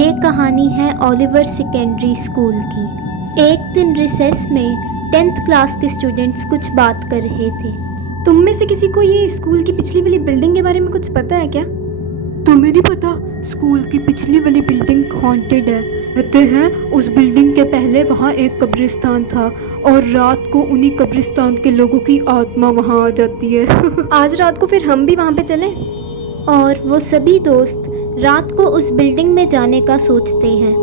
ये कहानी है ओलिवर सेकेंडरी स्कूल की। एक दिन रिसेस में 10th क्लास के स्टूडेंट्स कुछ बात कर रहे थे। तुम में से किसी को ये स्कूल की पिछली वाली बिल्डिंग के बारे में कुछ पता है क्या? तुम्हें नहीं पता? स्कूल की पिछली वाली बिल्डिंग हॉन्टेड है। कहते हैं उस बिल्डिंग के पहले वहाँ एक कब्रिस्तान था और रात को उन्हीं कब्रिस्तान के लोगों की आत्मा वहाँ आ जाती है। आज रात को फिर हम भी वहाँ पे चलें? और वो सभी दोस्त रात को उस बिल्डिंग में जाने का सोचते हैं।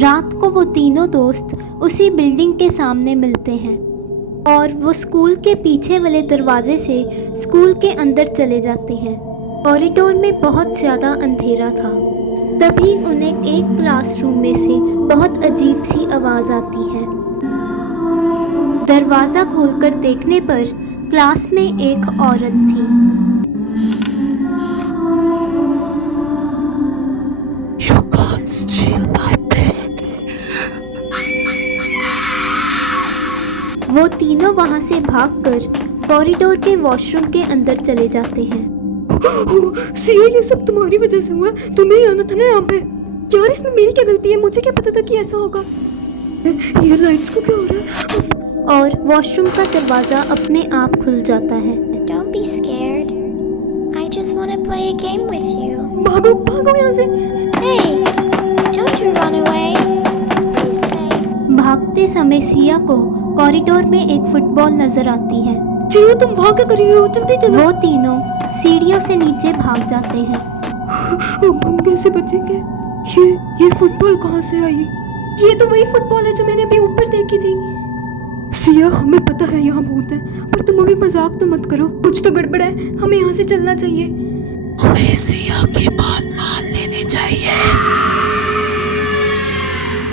रात को वो तीनों दोस्त उसी बिल्डिंग के सामने मिलते हैं और वो स्कूल के पीछे वाले दरवाजे से स्कूल के अंदर चले जाते हैं। कॉरिडोर में बहुत ज़्यादा अंधेरा था। तभी उन्हें एक क्लासरूम में से बहुत अजीब सी आवाज़ आती है। दरवाज़ा खोलकर देखने पर क्लास में एक औरत थी। You can't steal my pen. वो तीनों वहाँ से भागकर कॉरिडोर के वॉशरूम के अंदर चले जाते हैं। सिया, ये सब तुम्हारी वजह से हुआ। तुम्हें ही आना था ना यहाँ पे। यार, इसमें मेरी क्या गलती है? मुझे क्या पता था कि ऐसा होगा। ये लाइट्स को क्या हो रहा है? और वॉशरूम का दरवाज़ा अपने आप खुल जाता है। Don't be scared. I just want to play a game with you. भागो भागो यहाँ से। Hey, don't you run away. Please stay. भागते समय सिया को कॉरिडोर में एक फुटबॉल नजर आती है। सिया, तुम वहाँ क्या कर रही हो? जल्दी चलो। वो तीनों सीढ़ियों से नीचे भाग जाते हैं। अब हम कैसे बचेंगे? ये फुटबॉल कहाँ से आई? ये तो वही फुटबॉल है जो मैंने अभी ऊपर देखी थी। सिया, हमें पता है यहाँ भूत है, पर तुम अभी मजाक तो मत करो। कुछ तो गड़बड़ है, हमें यहाँ से चलना चाहिए। हमें सिया की बात मान लेनी चाहिए।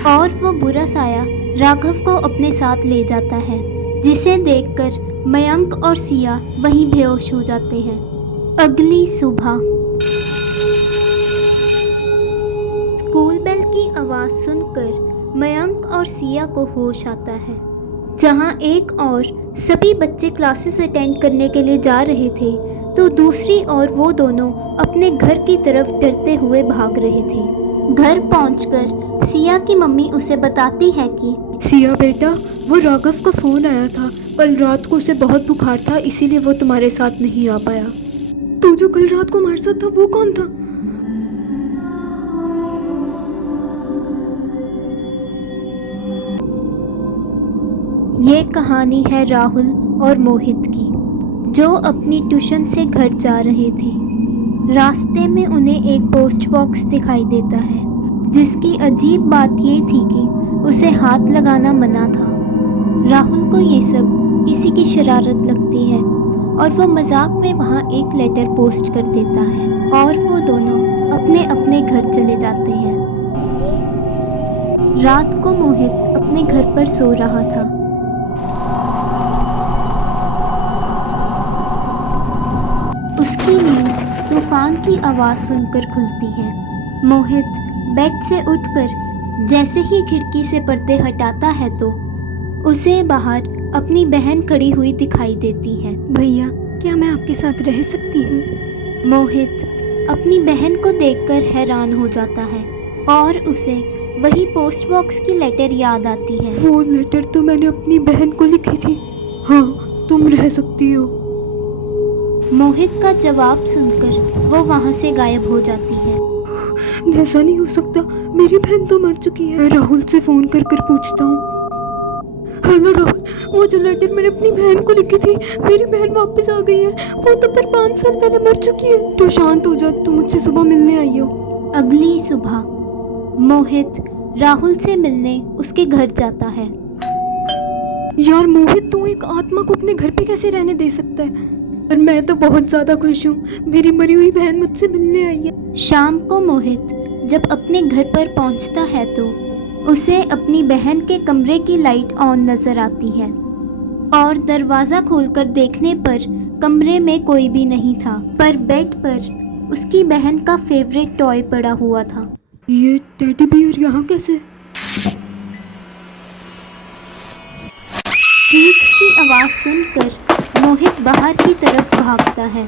और वो बुरा साया राघव को अपने साथ ले जाता है, जिसे देखकर मयंक और सिया वहीं बेहोश हो जाते हैं। अगली सुबह स्कूल बेल की आवाज़ सुनकर मयंक और सिया को होश आता है। जहाँ एक और सभी बच्चे क्लासेस अटेंड करने के लिए जा रहे थे, तो दूसरी ओर वो दोनों अपने घर की तरफ डरते हुए भाग रहे थे। घर पहुंचकर सिया की मम्मी उसे बताती है कि सिया बेटा, वो राघव का फोन आया था। कल रात को उसे बहुत बुखार था, इसीलिए वो तुम्हारे साथ नहीं आ पाया। तो जो कल रात को हमारे साथ था वो कौन था? ये कहानी है राहुल और मोहित की, जो अपनी ट्यूशन से घर जा रहे थे। रास्ते में उन्हें एक पोस्ट बॉक्स दिखाई देता है, जिसकी अजीब बात ये थी कि उसे हाथ लगाना मना था। राहुल को ये सब किसी की शरारत लगती है और वो मजाक में वहाँ एक लेटर पोस्ट कर देता है और वो दोनों अपने अपने घर चले जाते हैं। रात को मोहित अपने घर पर सो रहा था। उसकी नींद तूफान की आवाज़ सुनकर खुलती है। मोहित बेड से उठकर जैसे ही खिड़की से पर्दे हटाता है तो उसे बाहर अपनी बहन खड़ी हुई दिखाई देती है। भैया, क्या मैं आपके साथ रह सकती हूँ? मोहित अपनी बहन को देखकर हैरान हो जाता है और उसे वही पोस्ट बॉक्स की लेटर याद आती है। वो लेटर तो मैंने अपनी बहन को लिखी थी। हाँ, तुम रह सकती हो। मोहित का जवाब सुनकर वो वहाँ से गायब हो जाती है। ऐसा नहीं हो सकता, मेरी बहन तो मर चुकी है। मैं राहुल से फोन कर कर पूछता हूँ। हेलो राहुल, वो जो लेटर मैंने अपनी बहन को लिखी थी, मेरी बहन वापस आ गई है। वो तो पर 5 साल पहले मर चुकी है। तो शांत हो जा, तुम मुझसे सुबह मिलने आई हो। अगली सुबह मोहित राहुल से मिलने उसके घर जाता है। यार मोहित, तू एक आत्मा को अपने घर पे कैसे रहने दे सकता है? और मैं तो बहुत ज्यादा खुश हूँ, मेरी मरी हुई बहन मुझसे मिलने आई है। शाम को मोहित जब अपने घर पर पहुंचता है तो उसे अपनी बहन के कमरे की लाइट ऑन नजर आती है और दरवाज़ा खोलकर देखने पर कमरे में कोई भी नहीं था, पर बेड पर उसकी बहन का फेवरेट टॉय पड़ा हुआ था। ये टेडी बियर यहाँ कैसे? चीख की आवाज़ सुनकर मोहित बाहर की तरफ भागता है।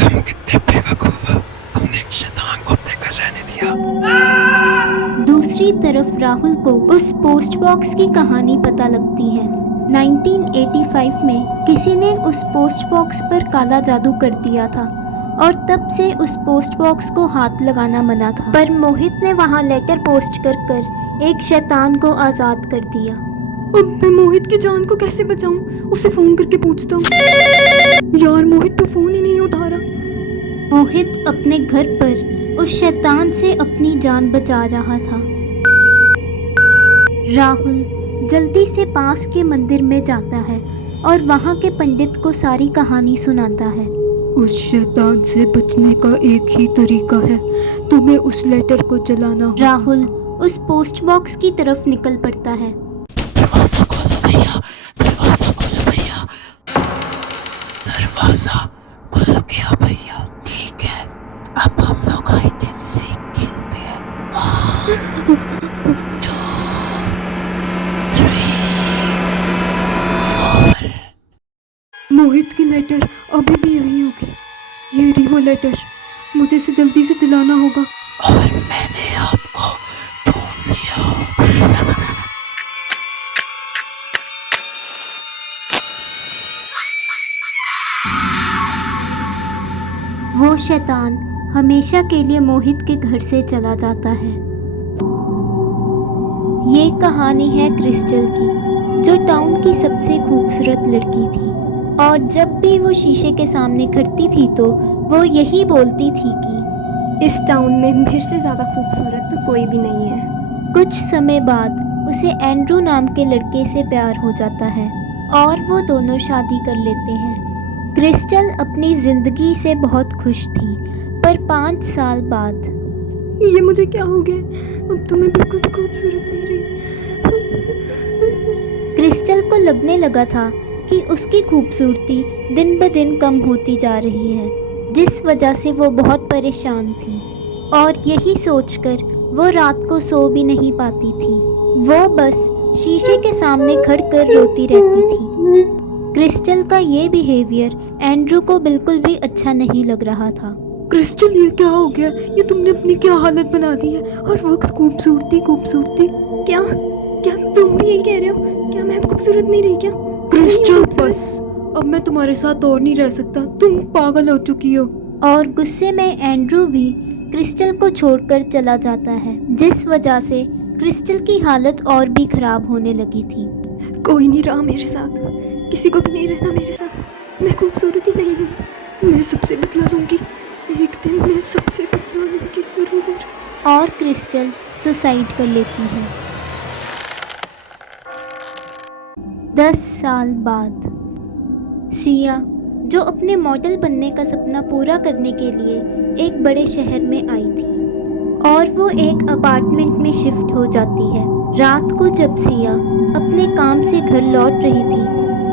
तुम कितने बेवकूफ हो, तुमने एक शैतान भैया। दूसरी तरफ राहुल को उस पोस्ट बॉक्स की कहानी पता लगती है। 1985 में किसी ने उस पोस्ट बॉक्स पर काला जादू कर दिया था और तब से उस पोस्ट बॉक्स को हाथ लगाना मना था। पर मोहित ने वहां लेटर पोस्ट कर कर एक शैतान को आज़ाद कर दिया। अब मैं मोहित की जान को कैसे बचाऊं? उसे फोन करके पूछता हूँ। यार मोहित तो फोन ही नहीं उठा रहा। मोहित अपने घर पर उस शैतान से अपनी जान बचा रहा था। राहुल जल्दी से पास के मंदिर में जाता है और वहाँ के पंडित को सारी कहानी सुनाता है। उस शैतान से बचने का एक ही तरीका है, तुम्हें उस लेटर को जलाना होगा। राहुल उस पोस्ट बॉक्स की तरफ निकल पड़ता है। दरवाजा खोलो भैया, दरवाजा खोलो भैया। दरवाजा खुल गया भैया। ठीक है, अब हम लोग हाइड एंड सीक खेलते हैं। 1 2 3 4। मोहित की लेटर अभी भी यही होगी। ये रही वो लेटर, मुझे इसे जल्दी से जलाना होगा। और मैंने आपको ढूंढ लिया। वो शैतान हमेशा के लिए मोहित के घर से चला जाता है। ये कहानी है क्रिस्टल की, जो टाउन की सबसे खूबसूरत लड़की थी और जब भी वो शीशे के सामने खड़ती थी तो वो यही बोलती थी कि इस टाउन में मेरे से ज़्यादा खूबसूरत तो कोई भी नहीं है। कुछ समय बाद उसे एंड्रू नाम के लड़के से प्यार हो जाता है और वो दोनों शादी कर लेते हैं। क्रिस्टल अपनी ज़िंदगी से बहुत खुश थी, पर 5 साल बाद ये मुझे क्या हो गया? अब तो मैं बिल्कुल भी खूबसूरत नहीं रही। क्रिस्टल को लगने लगा था कि उसकी खूबसूरती दिन ब दिन कम होती जा रही है, जिस वजह से वो बहुत परेशान थी और यही सोचकर वो रात को सो भी नहीं पाती थी। वो बस शीशे के सामने खड़कर रोती रहती थी। क्रिस्टल का ये बिहेवियर एंड्रू को बिल्कुल भी अच्छा नहीं लग रहा था। क्रिस्टल, ये क्या हो गया? ये तुमने अपनी क्या हालत बना दी है? हर वक्त खूबसूरती खूबसूरती। क्या क्या तुम भी यही कह रहे हो? क्या मैं खूबसूरत नहीं रही क्या? क्रिस्टल बस, अब मैं तुम्हारे साथ और नहीं रह सकता। तुम पागल हो चुकी हो। और गुस्से में एंड्रू भी क्रिस्टल को छोड़कर चला जाता है, जिस वजह से क्रिस्टल की हालत और भी खराब होने लगी थी। कोई नहीं रहा मेरे साथ, किसी को भी नहीं रहना मेरे साथ। मैं खूबसूरत ही नहीं हूँ। मैं सबसे बदला लूँगी, एक दिन मैं सबसे बदला लूँगी ज़रूर। और क्रिस्टल सुसाइड कर लेती है। 10 साल बाद सिया, जो अपने मॉडल बनने का सपना पूरा करने के लिए एक बड़े शहर में आई थी और वो एक अपार्टमेंट में शिफ्ट हो जाती है। रात को जब सिया अपने काम से घर लौट रही थी,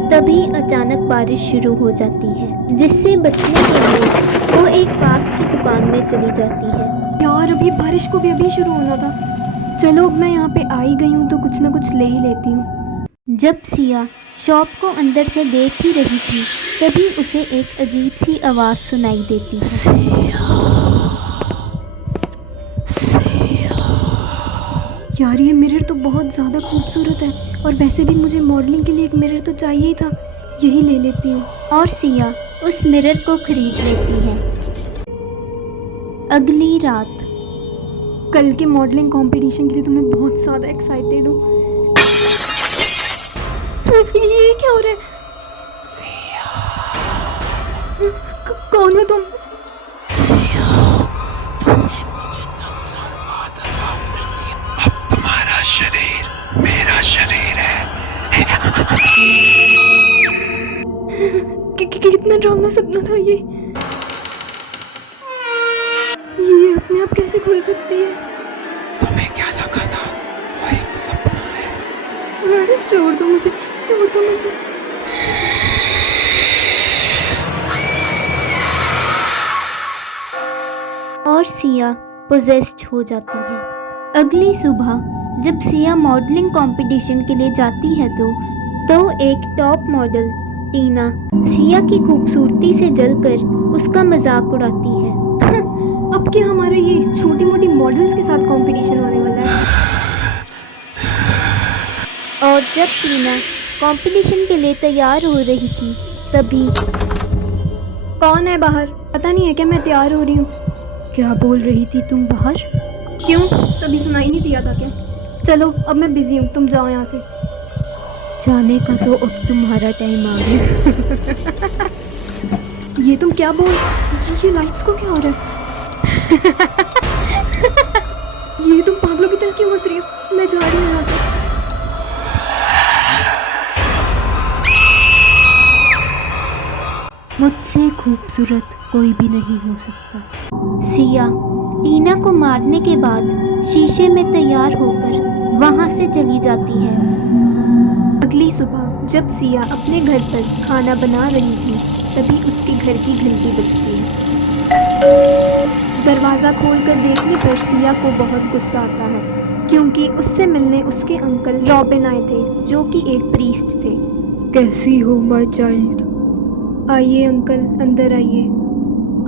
तभी अचानक बारिश शुरू हो जाती है, जिससे बचने के लिए वो एक पास की दुकान में चली जाती है। यार अभी बारिश को भी अभी शुरू होना था। चलो अब मैं यहाँ पे आ ही गई हूँ तो कुछ ना कुछ ले ही लेती हूँ। जब सिया शॉप को अंदर से देख ही रही थी, तभी उसे एक अजीब सी आवाज़ सुनाई देती है। यार ये मिरर तो बहुत ज़्यादा खूबसूरत है और वैसे भी मुझे मॉडलिंग के लिए एक मिरर तो चाहिए ही था। यही ले लेती हूँ। और सिया उस मिरर को खरीद लेती है। अगली रात कल के मॉडलिंग कंपटीशन के लिए तो मैं बहुत ज़्यादा एक्साइटेड हूँ। ये क्या हो रहा है? कौन हो तुम? तुमने मुझे 10 साल बाद आजाद कर दिया। अब तुम्हारा शरीर मेरा शरीर है। कितना डरावना सपना था ये अपने आप कैसे खुल सकती है? तुम्हें क्या लगा था वो एक सपना है? अरे छोड़ दो मुझे, छोड़ दो मुझे। और सिया पोजेस्ड हो जाती है। अगली सुबह जब सिया मॉडलिंग कंपटीशन के लिए जाती है तो एक टॉप मॉडल टीना सिया की खूबसूरती से जलकर उसका मजाक उड़ाती है। अब क्या हमारा ये छोटी मोटी मॉडल्स के साथ कंपटीशन होने वाला है। और जब टीना कंपटीशन के लिए तैयार हो रही थी तभी कौन है बाहर? पता नहीं है क्या मैं तैयार हो रही हूँ? क्या बोल रही थी तुम बाहर? क्यों? तभी सुनाई नहीं दिया था क्या? चलो अब मैं बिजी हूँ, तुम जाओ यहाँ से। जाने का तो अब तुम्हारा टाइम आ गया। ये तुम क्या बोल? ये लाइट्स को क्या हो रहा है? ये तुम पागलों की तरह क्यों हंस रही हो? मैं जा रही हूँ यहाँ से। मुझसे खूबसूरत कोई भी नहीं हो सकता। सिया टीना को मारने के बाद शीशे में तैयार होकर वहां से चली जाती है। अगली सुबह जब सिया अपने घर पर खाना बना रही थी तभी उसके घर की घंटी बजती है। दरवाज़ा खोलकर देखने पर सिया को बहुत गुस्सा आता है क्योंकि उससे मिलने उसके अंकल रॉबिन आए थे जो कि एक प्रीस्ट थे। कैसी हो माय चाइल्ड? आइए अंकल, अंदर आइए।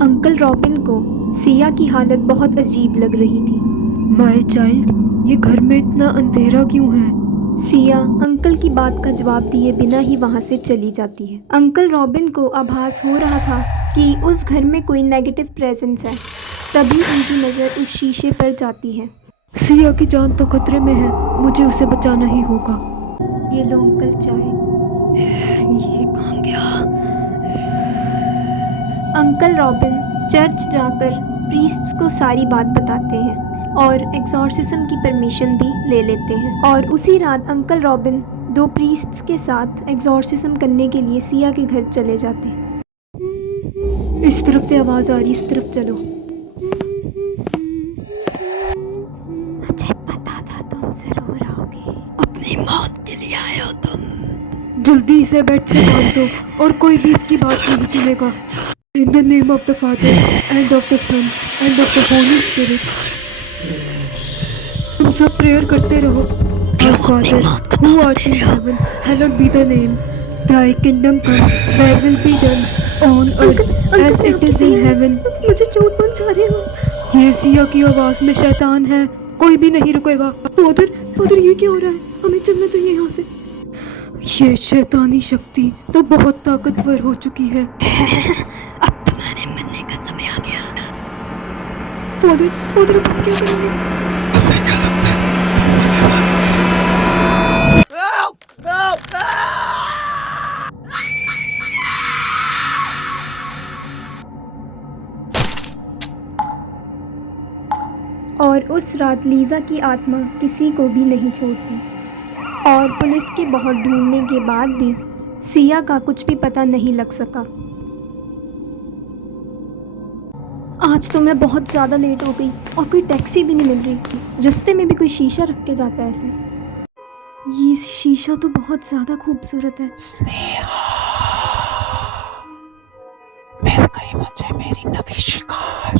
अंकल रॉबिन को सिया की हालत बहुत अजीब लग रही थी। माय चाइल्ड, ये घर में इतना अंधेरा क्यों है? सिया अंकल की बात का जवाब दिए बिना ही वहाँ से चली जाती है। अंकल रॉबिन को आभास हो रहा था कि उस घर में कोई नेगेटिव प्रेजेंस है। तभी उनकी नज़र उस शीशे पर जाती है। सिया की जान तो खतरे में है, मुझे उसे बचाना ही होगा। ये लो अंकल चाय। ये कहाँ गया? अंकल रॉबिन चर्च जाकर प्रीस्ट्स को सारी बात बताते हैं और एक्सॉर्सिज्म की परमिशन भी ले लेते हैं। और उसी रात अंकल रॉबिन 2 प्रीस्ट्स के साथ एक्सॉर्सिज्म करने के लिए सिया के घर चले जाते हैं। इस तरफ से आवाज़ आ रही, इस तरफ चलो। मुझे पता था तुम जरूर आओगे। अपनी मौत के लिए आए हो तुम। जल्दी इसे बेड से बांध दो और कोई भी इसकी बात नहीं सुनेगा। In the name of the Father and of the Son and of the Holy Spirit. तुम सब प्रेयर करते रहो। Our Father, who art in heaven, hallowed be the name. Thy kingdom come, thy will be done on earth as it is in heaven. मुझे चोट पहुंचा रहे हो। ये सिया की आवाज में शैतान है, कोई भी नहीं रुकेगा। फादर, ये क्या हो रहा है? हमें चलना चाहिए यहाँ से। ये शैतानी शक्ति तो बहुत ताकतवर हो चुकी है। अब तुम्हारे मरने का समय आ गया। फादर, अब हम क्या करेंगे? तुम्हें क्या लगता है तुम मुझे मारोगे? और उस रात लीज़ा की आत्मा किसी को भी नहीं छोड़ती और पुलिस के बहुत ढूंढने के बाद भी सिया का कुछ भी पता नहीं लग सका। आज तो मैं बहुत ज़्यादा लेट हो गई और कोई टैक्सी भी नहीं मिल रही। रास्ते में भी कोई शीशा रख के जाता है ऐसे। ये शीशा तो बहुत ज़्यादा खूबसूरत है। स्नेहा, मिल गई मुझे मेरी नवी शिकार।